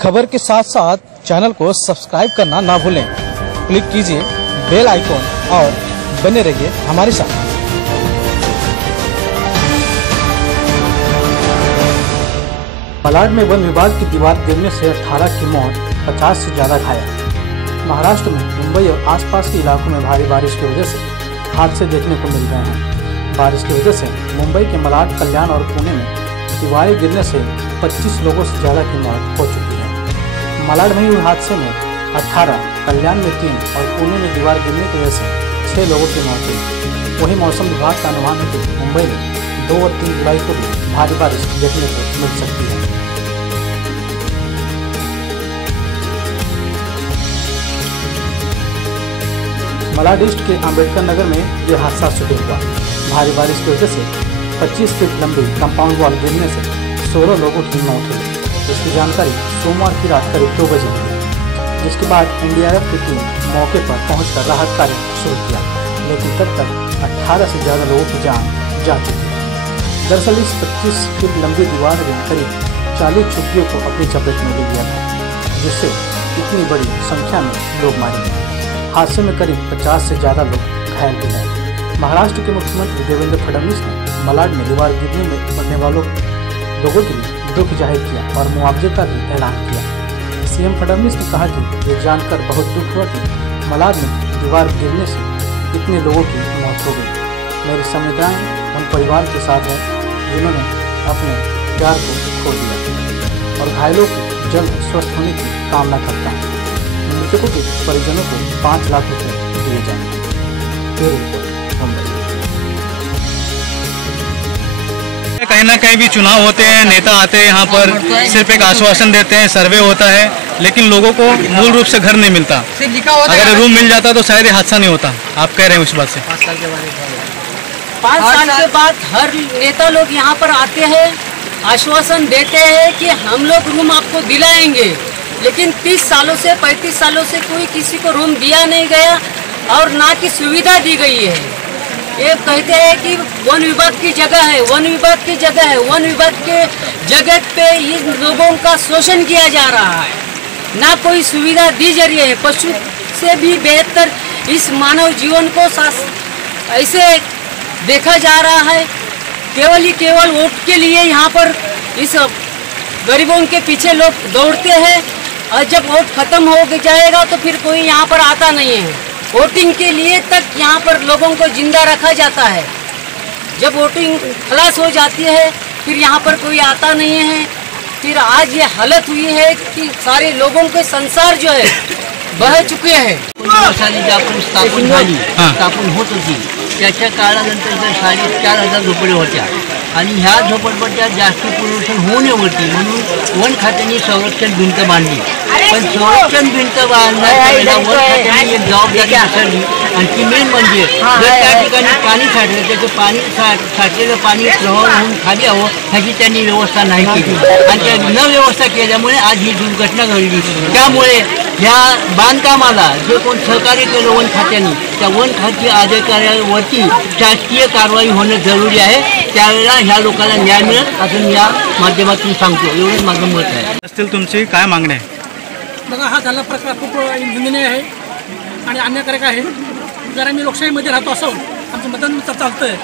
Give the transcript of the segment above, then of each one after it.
खबर के साथ साथ चैनल को सब्सक्राइब करना ना भूलें। क्लिक कीजिए बेल आइकॉन और बने रहिए हमारे साथ। मलाड में वन विभाग की दीवार गिरने से 18 की मौत, 50 से ज्यादा घायल। महाराष्ट्र में मुंबई और आसपास के इलाकों में भारी बारिश की वजह से हादसे देखने को मिल रहे हैं। बारिश की वजह से मुंबई के मलाड, कल्याण और पुणे में दीवारें गिरने से 25 लोगों से ज़्यादा की मौत हो चुकी है। मलाड में हुए हादसे में 18, कल्याण में 3 और पुणे में दीवार गिरने की वजह से 6 लोगों की मौत हुई। वहीं मौसम विभाग का अनुमान है कि मुंबई में 2 और 3 जुलाई को भी भारी बारिश देखने को मिल सकती है। मलाड ईस्ट के अम्बेडकर नगर में यह हादसा शुरू हुआ। भारी बारिश की वजह से 25 फीट लंबी कंपाउंड वॉल गिरने से 16 लोगों की मौत हुई। इसकी जानकारी सोमवार की रात करीब 2 बजे मिली, जिसके बाद एनडीआरएफ की टीम मौके पर पहुंचकर राहत कार्य शुरू किया, लेकिन तब तक 18 से ज़्यादा लोगों की जान जा चुकी है। दरअसल इस 25 फीट लंबी दीवार ने करीब 40 झुग्गियों को अपनी चपेट में ले लिया था, जिससे इतनी बड़ी संख्या में लोग मारे गए। हादसे में करीब 50 से ज़्यादा लोग घायल भी हैं। महाराष्ट्र के मुख्यमंत्री देवेंद्र फडणवीस ने मलाड में दीवार गिरने में मरने वालों लोगों के लिए दुख जाहिर किया और मुआवजे का भी ऐलान किया। सीएम फडणवीस ने कहा कि ये जानकर बहुत दुख हुआ कि मलाड में दीवार गिरने से इतने लोगों की मौत हो गई। मेरी संवेदनाएं उन परिवार के साथ है जिन्होंने अपने प्यार को खो दिया और घायलों को जल्द स्वस्थ होने की कामना करता हूँ। मृतकों के परिजनों को 5 लाख रुपए दिए जाएंगे। कहीं ना कहीं भी चुनाव होते हैं, नेता आते हैं यहाँ पर, सिर्फ एक आश्वासन देते हैं, सर्वे होता है, लेकिन लोगों को मूल रूप से घर नहीं मिलता। अगर रूम मिल जाता तो शायद ये हादसा नहीं होता। आप कह रहे हैं उस बात से 5 साल के बाद हर नेता लोग यहाँ पर आते हैं, आश्वासन देते हैं कि हम लोग रूम आपको दिलाएंगे, लेकिन 30 सालों से 35 सालों से कोई किसी को रूम दिया नहीं गया और ना कि सुविधा दी गई है। ये कहते हैं कि वन विभाग की जगह है, वन विभाग की जगह है, वन विभाग के जगह पे इन लोगों का शोषण किया जा रहा है, ना कोई सुविधा दी जा रही है। पशु से भी बेहतर इस मानव जीवन को ऐसे देखा जा रहा है। केवल ही केवल वोट के लिए यहाँ पर इस गरीबों के पीछे लोग दौड़ते हैं और जब वोट खत्म हो जाएगा तो फिर कोई यहाँ पर आता नहीं है। वोटिंग के लिए तक यहाँ पर लोगों को जिंदा रखा जाता है। जब वोटिंग खलास हो जाती है फिर यहाँ पर कोई आता नहीं है। फिर आज ये हालत हुई है कि सारे लोगों के संसार जो है बह चुके हैं। स्थापन झाली, स्थापन होत होती त्याच्या काळानंतर जर 4,500 झोपड्या होत्या आणि ह्या झोपडपट्ट्या जास्त पुनर्वसन होऊ नये होती म्हणून वन खात्याने संरक्षण भिंत बांधली। पण संरक्षण भिंत बांधण्यासाठी वन खात्याने एक जबाबदारी विसरली। आणखी मेन म्हणजे जर त्या ठिकाणी पाणी साठलं त्याचं पाणी साठलेलं पाणी प्रवाह होऊन खाली यावं ह्याची त्यांनी व्यवस्था नाही केली आणि त्या न व्यवस्था केल्यामुळे आज ही दुर्घटना घडली। त्यामुळे ह्या बांधकामाला जे कोण सहकार्य केलं वन खात्याने त्या वन खाती अधिकाऱ्यांवरती शासकीय कारवाई होणं जरुरी आहे। त्यावेळेला ह्या लोकांना न्याय मिळेल असं या माध्यमातून सांगतो। एवढंच माझं मत आहे। असतील तुमची काय मागणी आहे? बघा, हा झाला प्रकार खूप निंदनीय आहे आणि अन्यायकारक आहे। जर आम्ही लोकशाहीमध्ये राहतो असून आमचं मतदान चालतं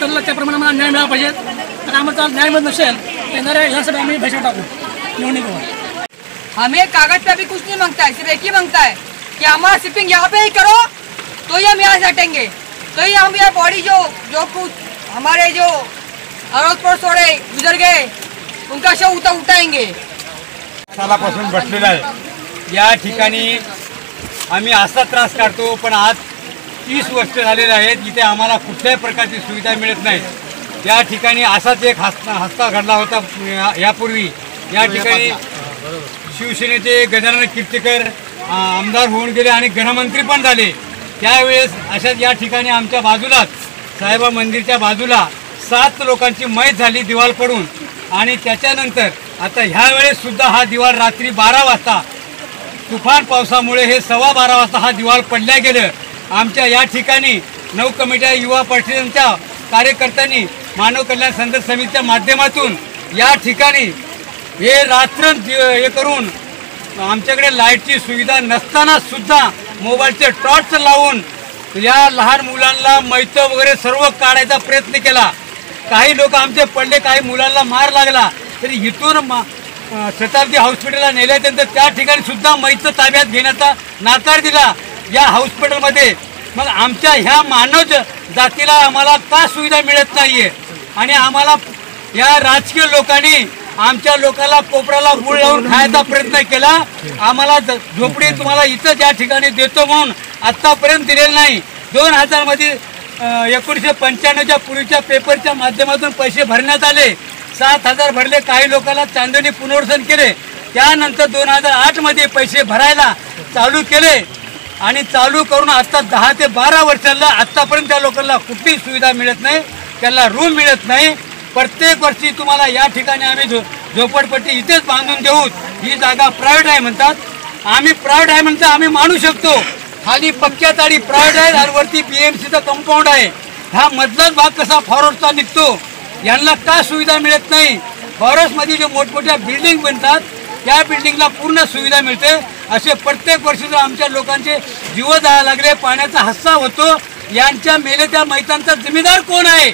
तर त्याप्रमाणे आम्हाला न्याय मिळाला पाहिजे। आणि आम्हाला न्याय मिळत नसेल येणाऱ्या ह्यासाठी आम्ही भाषण टाकू निवडणुकीवर। हमें कागज पे भी कुछ नहीं मांगता है, सिर्फ एक ही मांगता है कि हमारा शिपिंग यहाँ पे ही करो तो ही हम यहाँ से हटेंगे। तो ही हम यह बॉडी जो कुछ हमारे जो अड़ोस पड़ोस थोड़े गुजर गए उनका शव उठाएंगे। सालापासून बसलेला आहे या ठिकाणी आम्ही असा त्रास काढतो, पण आज 30 वर्ष झालेले आहेत इथे आम्हाला कुठल्याही प्रकारची सुविधा मिळत नाही। या ठिकाणी असाच एक हस्ता घडला होता यापूर्वी। या ठिकाणी शिवसेनेचे गजानन कीर्तीकर आमदार होऊन गेले आणि गृहमंत्री पण झाले। त्यावेळेस अशाच या ठिकाणी आमच्या बाजूलाच साईबाबा मंदिरच्या बाजूला 7 लोकांची मयत झाली दिवार पडून। आणि त्याच्यानंतर आता ह्या वेळेस सुद्धा हा दिवार रात्री 12 वाजता तुफान पावसामुळे हे 12:15 वाजता हा दिवार पडल्या गेलं। आमच्या या ठिकाणी 9 कमिट्या युवा पार्टीच्या कार्यकर्त्यांनी मानव कल्याण संघर्ष समितीच्या माध्यमातून या ठिकाणी हे रात्र हे करून आमच्याकडे लाईटची सुविधा नसताना सुद्धा मोबाईलचे टॉर्च लावून या लहान मुलांना मैत वगैरे सर्व काढायचा प्रयत्न केला. काही लोक आमचे पडले, काही मुलांना मार लागला, तरी इथून शताब्दी हॉस्पिटलला नेल्यानंतर त्या ठिकाणी सुद्धा मैत ताब्यात घेण्याचा नाकार दिला या हॉस्पिटलमध्ये. मग आमच्या ह्या मानव जातीला आम्हाला का सुविधा मिळत नाहीये? आणि आम्हाला या राजकीय लोकांनी आमच्या लोकांना कोपऱ्याला गुळ लावून खायचा प्रयत्न केला. आम्हाला झोपडी तुम्हाला इथं ज्या ठिकाणी देतो म्हणून आत्तापर्यंत दिलेलं नाही. 2000 मध्ये 1995च्या पूर्वीच्या पेपरच्या माध्यमातून पैसे भरण्यात आले. 7000 भरले. काही लोकांना चांदणी पुनर्वसन केले. त्यानंतर 2008 मध्ये पैसे भरायला चालू केले आणि चालू करून आता 10 ते 12 वर्षाला आत्तापर्यंत त्या लोकांना कुठलीही सुविधा मिळत नाही, त्यांना रूम मिळत नाही. प्रत्येक वर्षी तुम्हाला या ठिकाणी आम्ही झोपडपट्टी इथेच बांधून देऊ. ही जागा प्रायव्हेट आहे म्हणतात. आम्ही प्रायव्हेट आहे म्हणतात, आम्ही मानू शकतो. खाली पक्क्या ताडी प्रायव्हेट आहे आणि वरती BMCचं कंपाऊंड आहे. हा मधलाच भाग कसा फॉरेस्टचा निघतो? यांना का सुविधा मिळत नाही? फॉरेस्टमध्ये जे मोठमोठ्या बिल्डिंग बनतात त्या बिल्डिंगला पूर्ण सुविधा मिळते. असे प्रत्येक वर्षी जर आमच्या लोकांचे जीव जायला लागले, पाण्याचा हस्सा होतो. यांच्या मेले त्या मैतांचा जिम्मेदार कोण आहे?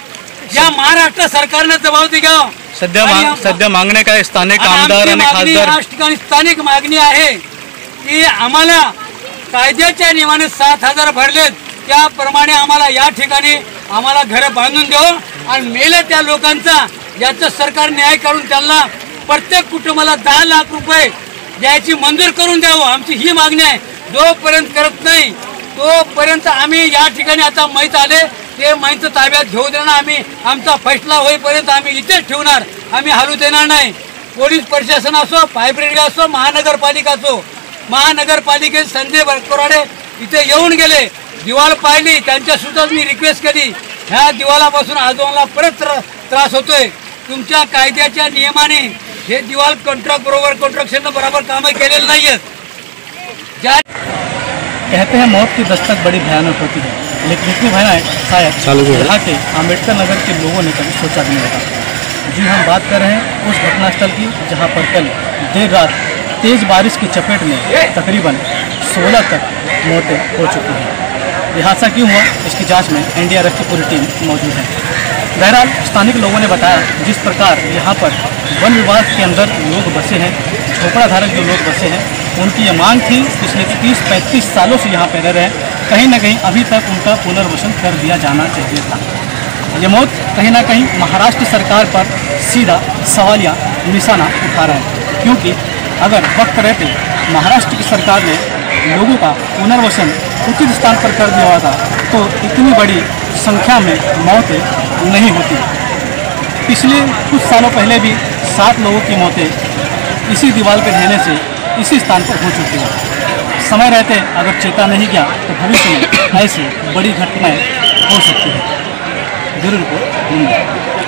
या महाराष्ट्र सरकारने जबाबदारी घ्यावं. सध्या मागण्या काय? स्थानिक आमदार आणि खासदार या ठिकाणी स्थानिक मागणी आहे की आम्हाला कायद्याच्या नियमाने 7000 भरलेत त्याप्रमाणे आम्हाला या ठिकाणी आम्हाला घरं बांधून द्यावं आणि मेले त्या लोकांचा याचं सरकार न्याय करून त्यांना प्रत्येक कुटुंबाला 10 लाख रुपये द्यायची मंजूर करून द्यावं. आमची ही मागणी आहे. जोपर्यंत करत नाही तोपर्यंत आम्ही या ठिकाणी आता मैत आले ते मैत ताब्यात घेऊ देणार. आम्ही आमचा फैसला होईपर्यंत आम्ही इथेच ठेवणार. आम्ही हलू देणार नाही. पोलीस प्रशासन असो, फायर ब्रिगेड असो, महानगरपालिका असो. महानगरपालिकेत संजय बरकोराडे इथे येऊन गेले, दिवाल पाहिली, त्यांच्या सुद्धा मी रिक्वेस्ट केली. ह्या दिवालापासून आजोबाला परत त्रास होतोय. तुमच्या कायद्याच्या नियमाने हे दिवाल कॉन्ट्रॅक्शन बराबर कामं केलेले नाही आहेत. कहते हैं मौत की दस्तक बड़ी भयानक होती है, लेकिन इतनी भयानक शायद यहाँ के अम्बेडकर नगर के लोगों ने कभी सोचा भी नहीं होगा। जी हम बात कर रहे हैं उस घटनास्थल की जहाँ पर कल देर रात तेज़ बारिश की चपेट में तकरीबन 16 तक मौतें हो चुकी हैं। ये हादसा क्यों हुआ, इसकी जांच में NDRF की पूरी टीम मौजूद है। बहरहाल स्थानिक लोगों ने बताया जिस प्रकार यहाँ पर वन विभाग के अंदर लोग बसे हैं, झोपड़ा धारक जो लोग बसे हैं, उनकी ये मांग थी पिछले 30-35 सालों से यहाँ पर रह रहे हैं, कहीं ना कहीं अभी तक उनका पुनर्वसन कर दिया जाना चाहिए था। ये मौत कहीं ना कहीं महाराष्ट्र सरकार पर सीधा सवालिया निशाना उठा रहा है, क्योंकि अगर वक्त रहते महाराष्ट्र की सरकार ने लोगों का पुनर्वसन उचित स्थान पर कर दिया होता तो इतनी बड़ी संख्या में मौतें नहीं होती। पिछले कुछ सालों पहले भी 7 लोगों की मौतें इसी दीवार पर ढहने से इसी स्थान पर हो चुकी है। समय रहते अगर चेता नहीं गया तो भविष्य में ऐसी बड़ी घटनाएं हो सकती है। Bureau report.